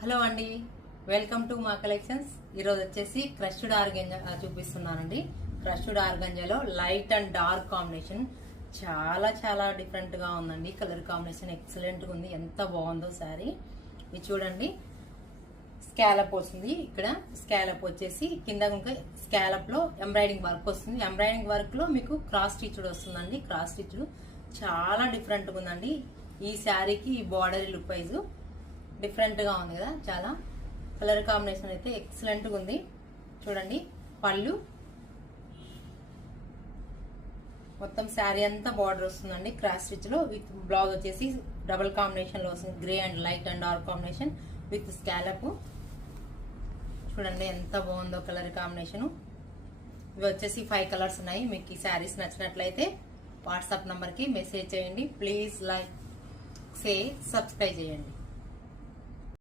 Hello అండి, welcome to మా collections. ఈరోజు వచ్చేసి క్రష్డ్ ఆర్గంజా చూపిస్తున్నానండి. క్రష్డ్ ఆర్గంజాలో లైట్ అండ్ డార్క్ కాంబినేషన్ చాలా చాలా డిఫరెంట్ గా ఉందండి. కలర్ కాంబినేషన్ ఎక్సలెంట్ గా ఉంది. ఎంత బాగుందో శారీ. ఇది చూడండి, స్కాలప్ వస్తుంది. ఇక్కడ స్కాలప్ వచ్చేసి కింద ఇంకా స్కాలప్ లో ఎంబ్రాయిడింగ్ వర్క్ వస్తుంది. ఎంబ్రాయిడింగ్ వర్క్ లో మీకు క్రాస్ స్టిచ్డ్ వస్తుందండి. క్రాస్ స్టిచ్డ్ చాలా డిఫరెంట్ గా ఉందండి. ఈ శారీకి ఈ బార్డర్ లుక్ వైజ్ డిఫరెంట్ గా ఉంది కదా. చాలా కలర్ కాంబినేషన్ అయితే ఎక్సలెంట్ గా ఉంది. చూడండి, పళ్ళు మొత్తం శారీ అంతా బార్డర్ వస్తుందండి క్రాస్ స్టిచ్ లో. విత్ బ్లౌజ్ వచ్చేసి డబుల్ కాంబినేషన్ లో వస్తుంది. Grey and light and dark combination with scallop. చూడండి ఎంత బాగుందో కలర్ కాంబినేషన్. ఇవి వచ్చేసి 5 కలర్స్ ఉన్నాయి. మీకు ఈ శారీస్ నచ్చినట్లయితే వాట్సాప్ నంబర్ కి మెసేజ్ చేయండి. ప్లీజ్ లైక్, షేర్, సబ్స్క్రైబ్ చేయండి.